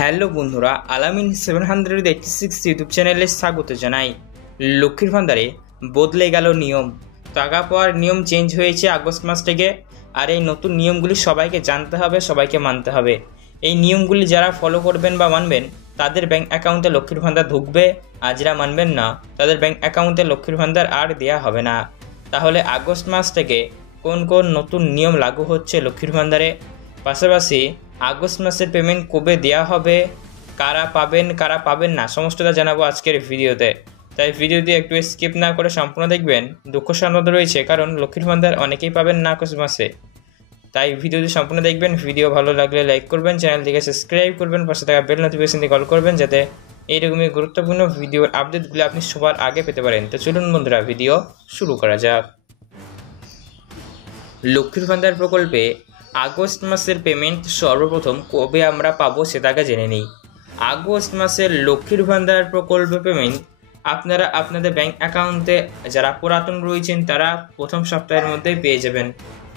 Hello বন্ধুরা, আলামিন 786 YouTube চ্যানেলে স্বাগত জানাই। লক্ষ্মীর ভান্ডারে বদলে গেল নিয়ম। টাকা পাওয়ার নিয়ম চেঞ্জ হয়েছে আগস্ট মাস থেকে। আর এই নতুন নিয়মগুলি সবাইকে জানতে হবে, সবাইকে মানতে হবে। এই নিয়মগুলি যারা ফলো করবেন বা মানবেন তাদের ব্যাঙ্ক অ্যাকাউন্টে লক্ষ্মীর ভান্ডার ঢুকবে, আর যারা মানবেন না তাদের ব্যাঙ্ক অ্যাকাউন্টে লক্ষ্মীর ভান্ডার আর দেওয়া হবে না। তাহলে আগস্ট মাস থেকে কোন কোন নতুন নিয়ম লাগু হচ্ছে লক্ষ্মীর ভান্ডারে, পাশাপাশি আগস্ট মাসের পেমেন্ট কবে দেওয়া হবে, কারা পাবেন না, সমস্তটা জানাবো আজকের ভিডিওতে। তাই ভিডিওটি একটু স্কিপ না করে সম্পূর্ণ দেখবেন। দুঃখ সংবাদ রয়েছে, কারণ লক্ষ্মীর ভান্ডার অনেকেই পাবেন না আগস্ট মাসে। তাই ভিডিওটি সম্পূর্ণ দেখবেন। ভিডিও ভালো লাগলে লাইক করবেন, চ্যানেলটিকে সাবস্ক্রাইব করবেন, পাশে থাকা বেল নোটিফিকেশন দিয়ে কল করবেন, যাতে এইরকমই গুরুত্বপূর্ণ ভিডিওর আপডেটগুলো আপনি সবার আগে পেতে পারেন। তো চলুন বন্ধুরা, ভিডিও শুরু করা যাক। লক্ষ্মীর ভান্ডার প্রকল্পে আগস্ট মাসের পেমেন্ট সর্বপ্রথম কবে আমরা পাবো সেটাকে জেনে নিই। আগস্ট মাসের লক্ষ্মীর ভান্ডার প্রকল্প পেমেন্ট আপনারা আপনাদের ব্যাঙ্ক অ্যাকাউন্টে যারা পুরাতন রয়েছেন তারা প্রথম সপ্তাহের মধ্যেই পেয়ে যাবেন।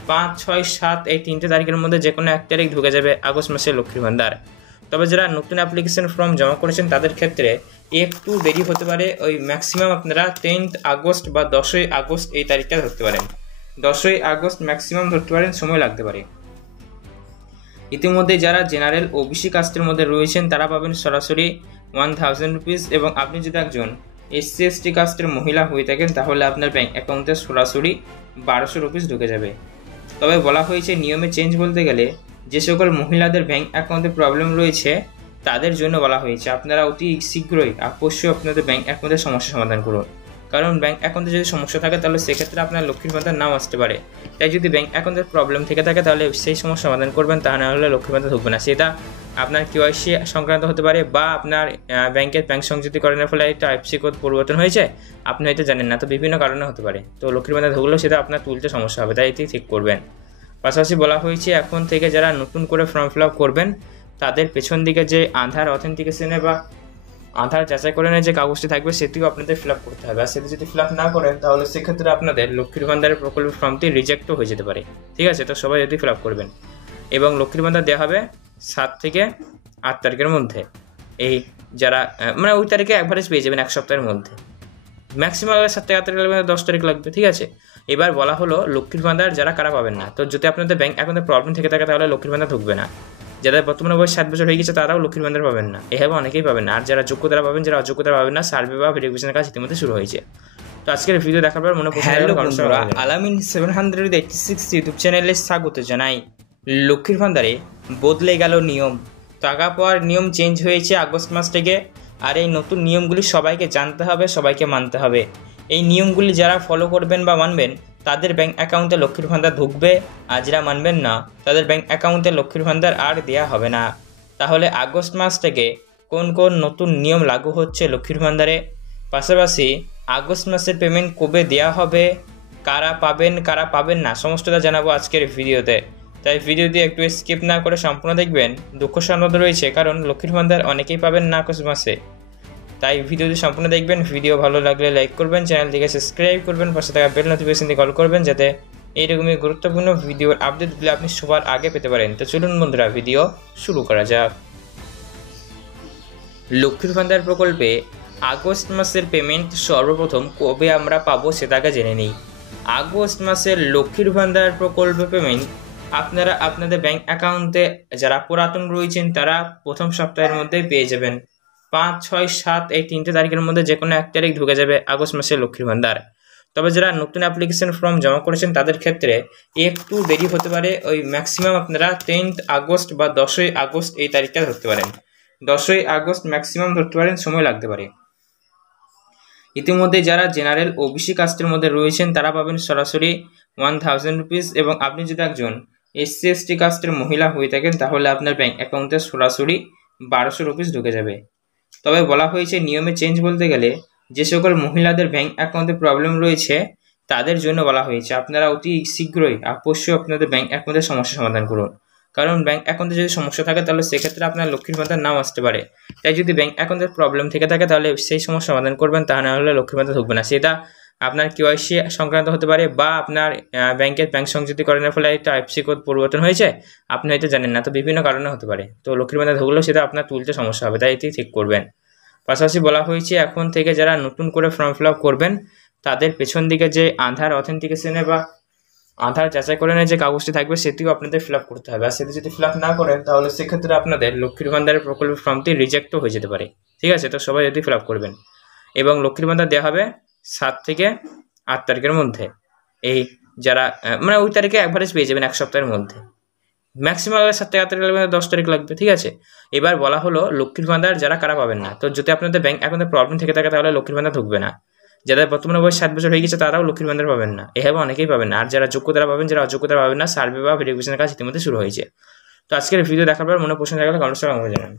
5, 6, 7 এই 3টে তারিখের মধ্যে যে কোনো এক তারিখ ঢুকে যাবে আগস্ট মাসের লক্ষ্মীর ভান্ডার। তবে যারা নতুন অ্যাপ্লিকেশন ফর্ম জমা করেছেন তাদের ক্ষেত্রে একটু দেরি হতে পারে। ওই ম্যাক্সিমাম আপনারা 10 আগস্ট বা 10ই আগস্ট এই তারিখটা ধরতে পারেন। 10ই আগস্ট ম্যাক্সিমাম ধরতে পারেন, সময় লাগতে পারে। ইতিমধ্যে যারা জেনারেল ওবিসি কাস্টের মধ্যে রয়েছেন তারা পাবেন সরাসরি 1000 রুপিস, এবং আপনি যদি একজন SC ST কাস্টের মহিলা হয়ে থাকেন তাহলে আপনার ব্যাঙ্ক অ্যাকাউন্টে সরাসরি 1200 রুপিস ঢুকে যাবে। তবে বলা হয়েছে নিয়মে চেঞ্জ বলতে গেলে যে সকল মহিলাদের ব্যাঙ্ক অ্যাকাউন্টে প্রবলেম রয়েছে তাদের জন্য বলা হয়েছে আপনারা অতি শীঘ্রই অবশ্যই আপনাদের ব্যাঙ্ক অ্যাকাউন্টের সমস্যা সমাধান করুন। কারণ ব্যাঙ্ক অ্যাকাউন্টে যদি সমস্যা থাকে তাহলে সেক্ষেত্রে আপনার লক্ষ্মীর ভান্ডার নাও আসতে পারে। তাই যদি ব্যাঙ্ক অ্যাকাউন্টের প্রবলেম থেকে থাকে তাহলে সেই সমস্যা সমাধান করবেন, তা না হলে লক্ষ্মীর ভান্ডার ঢুকবে না। সেটা আপনার KYC সংক্রান্ত হতে পারে, বা আপনার ব্যাংকের ব্যাঙ্ক সংযুক্তিকরণের ফলে একটা IFSC কোড পরিবর্তন হয়েছে, আপনি হয়তো জানেন না, তো বিভিন্ন কারণে হতে পারে। তো লক্ষ্মীর ভান্ডার ঢুকলেও সেটা আপনার তুলতে সমস্যা হবে, তাই এটি ঠিক করবেন। পাশাপাশি বলা হয়েছে এখন থেকে যারা নতুন করে ফর্ম ফিল আপ করবেন তাদের পেছন দিকে যে আধার অথেন্টিকেশনে বা আধার যাচাই করে যে কাগজটি থাকবে সেটিও আপনাদের ফিল আপ করতে হবে। আর সেটি যদি ফিল আপ না করেন তাহলে সেক্ষেত্রে আপনাদের লক্ষ্মীর ভান্ডারের প্রকল্পের ফর্মটি রিজেক্টও হয়ে যেতে পারে। ঠিক আছে, তো সবাই যদি ফিল আপ করবেন। এবং লক্ষ্মীর ভান্ডার দেওয়া হবে 7 থেকে 8 তারিখের মধ্যে। এই যারা মানে ওই তারিখে অ্যাভারেজ পেয়ে যাবেন এক সপ্তাহের মধ্যে। ম্যাক্সিমাম 7 থেকে 8 তারিখ লাগবে, 10 তারিখ লাগবে। ঠিক আছে, এবার বলা হলো লক্ষ্মীর ভান্ডার যারা কারা পাবেন না। তো যদি আপনাদের ব্যাঙ্ক অ্যাকাউন্টে প্রবলেম থেকে থাকে তাহলে লক্ষ্মীর ভান্ডার ঢুকবে না। যাদের বর্তমানে বয়স 7 বছর হয়ে গেছে তারাও লক্ষ্মীর ভান্ডার পাবেন না, এভাবে অনেকেই পাবেন না। আর যারা যোগ্য তারা পাবেন, যারা অযোগ্য তারা পাবেন না। সার্ভে বা ভেরিফিকেশনের কাজ ইতিমধ্যে শুরু হয়েছে। তো আজকের ভিডিও দেখার পর মনে পড়ছে আলামিন 786 ইউটিউব চ্যানেলে স্বাগত জানাই। লক্ষ্মীর ভান্ডারে বদলে গেল নিয়ম। টাকা পাওয়ার নিয়ম চেঞ্জ হয়েছে আগস্ট মাস থেকে। আর এই নতুন নিয়মগুলি সবাইকে জানতে হবে, সবাইকে মানতে হবে। এই নিয়মগুলি যারা ফলো করবেন বা মানবেন তাদের ব্যাঙ্ক অ্যাকাউন্টে লক্ষ্মীর ভান্ডার ঢুকবে, আর যারা মানবেন না তাদের ব্যাঙ্ক অ্যাকাউন্টে লক্ষ্মীর ভান্ডার আর দেওয়া হবে না। তাহলে আগস্ট মাস থেকে কোন কোন নতুন নিয়ম লাগু হচ্ছে লক্ষ্মীর ভান্ডারে, পাশাপাশি আগস্ট মাসের পেমেন্ট কবে দেওয়া হবে, কারা পাবেন না, সমস্তটা জানাবো আজকের ভিডিওতে। তাই ভিডিওটি একটু স্কিপ না করে সম্পূর্ণ দেখবেন। দুঃখ সংবাদ রয়েছে, কারণ লক্ষ্মীর ভান্ডার অনেকেই পাবেন না আগস্ট মাসে। তাই ভিডিওটি সম্পূর্ণ দেখবেন। ভিডিও ভালো লাগলে লাইক করবেন, চ্যানেলটিকে সাবস্ক্রাইব করবেন, পাশে থাকা বেল নোটিফিকেশন দিয়ে কল করবেন, যাতে এইরকমই গুরুত্বপূর্ণ ভিডিওর আপডেটগুলো আপনি সবার আগে পেতে পারেন। তো চলুন বন্ধুরা, ভিডিও শুরু করা যাক। লক্ষ্মীর ভান্ডার প্রকল্পে আগস্ট মাসের পেমেন্ট সর্বপ্রথম কবে আমরা পাবো সেটাকে জেনে নিই। আগস্ট মাসের লক্ষ্মীর ভান্ডার প্রকল্প পেমেন্ট আপনারা আপনাদের ব্যাঙ্ক অ্যাকাউন্টে যারা পুরাতন রয়েছেন তারা প্রথম সপ্তাহের মধ্যেই পেয়ে যাবেন। 5, 6, 7 এই 3টে তারিখের মধ্যে যে কোনো এক তারিখ ঢুকে যাবে আগস্ট মাসের লক্ষ্মীর ভান্ডার। তবে যারা নতুন অ্যাপ্লিকেশন ফর্ম জমা করেছেন তাদের ক্ষেত্রে একটু দেরি হতে পারে। ওই ম্যাক্সিমাম আপনারা 10 আগস্ট বা 10ই আগস্ট এই তারিখটা ধরতে পারেন। 10ই আগস্ট ম্যাক্সিমাম ধরতে পারেন, সময় লাগতে পারে। ইতিমধ্যে যারা জেনারেল ওবিসি কাস্টের মধ্যে রয়েছেন তারা পাবেন সরাসরি 1000 রুপিস, এবং আপনি যদি একজন SC ST কাস্টের মহিলা হয়ে থাকেন তাহলে আপনার ব্যাঙ্ক অ্যাকাউন্টে সরাসরি 1200 রুপিস ঢুকে যাবে। তবে বলা হয়েছে নিয়মে চেঞ্জ বলতে গেলে যে সকল মহিলাদের ব্যাঙ্ক অ্যাকাউন্টে প্রবলেম রয়েছে তাদের জন্য বলা হয়েছে আপনারা অতি শীঘ্রই অবশ্যই আপনাদের ব্যাঙ্ক অ্যাকাউন্টের সমস্যা সমাধান করুন। কারণ ব্যাঙ্ক অ্যাকাউন্টে যদি সমস্যা থাকে তাহলে সেক্ষেত্রে আপনার লক্ষ্মীর ভান্ডার নাও আসতে পারে। তাই যদি ব্যাঙ্ক অ্যাকাউন্টের প্রবলেম থেকে থাকে তাহলে সেই সমস্যা সমাধান করবেন, তা না হলে লক্ষ্মীর ভান্ডার ঢুকবে না। সেটা আপনার কেওয়াইসি সংক্রান্ত হতে পারে, বা আপনার ব্যাংকের ব্যাংক সংযুক্তিকরণের ফলে একটা আইএফএসসি কোড পরিবর্তন হয়েছে, আপনি হয়তো জানেন না, তো বিভিন্ন কারণে হতে পারে। তো লক্ষ্মীর ভান্ডার ঢুকলেও সেটা আপনার তুলতে সমস্যা হবে, তাই এটি ঠিক করবেন। পাশাপাশি বলা হয়েছে এখন থেকে যারা নতুন করে ফর্ম ফিল আপ করবেন তাদের পেছন দিকে যে আধার অথেন্টিকেশনে বা আধার যাচাইকরণের যে কাগজটি থাকবে সেটিও আপনাদের ফিল আপ করতে হবে। আর সেটি যদি ফিল আপ না করেন তাহলে সেক্ষেত্রে আপনাদের লক্ষ্মীর ভান্ডারের প্রকল্পের ফর্মটি রিজেক্টও হয়ে যেতে পারে। ঠিক আছে, তো সবাই যদি ফিল আপ করবেন। এবং লক্ষ্মীর ভান্ডার দেওয়া হবে 7 থেকে 8 তারিখের মধ্যে। এই যারা মানে ওই তারিখে অ্যাভারেজ পেয়ে যাবেন এক সপ্তাহের মধ্যে, ম্যাক্সিমাম 7 থেকে 8 তারিখ লাগবে, 10 তারিখ লাগবে। ঠিক আছে, এবার বলা হলো লক্ষ্মীর ভান্ডার যারা কারা পাবেন না। তো যদি আপনাদের ব্যাংক অ্যাকাউন্টে প্রবলেম থেকে থাকে তাহলে লক্ষ্মীর ভান্ডার ঢুকবে না। যাদের বর্তমানে বয়স 7 বছর হয়ে গেছে তারাও লক্ষ্মীর ভান্ডার পাবেন না, এভাবে অনেকেই পাবেন না। আর যারা যোগ্যতারা পাবেন, যারা অযোগ্যতারা পাবেন না, সার্ভে বা ভেরিফিকেশনের কাজ ইতিমধ্যে শুরু হয়েছে। তো আজকের ভিডিও দেখার পর মনে প্রশ্ন থাকলে কমেন্টস করে আমাকে জানান।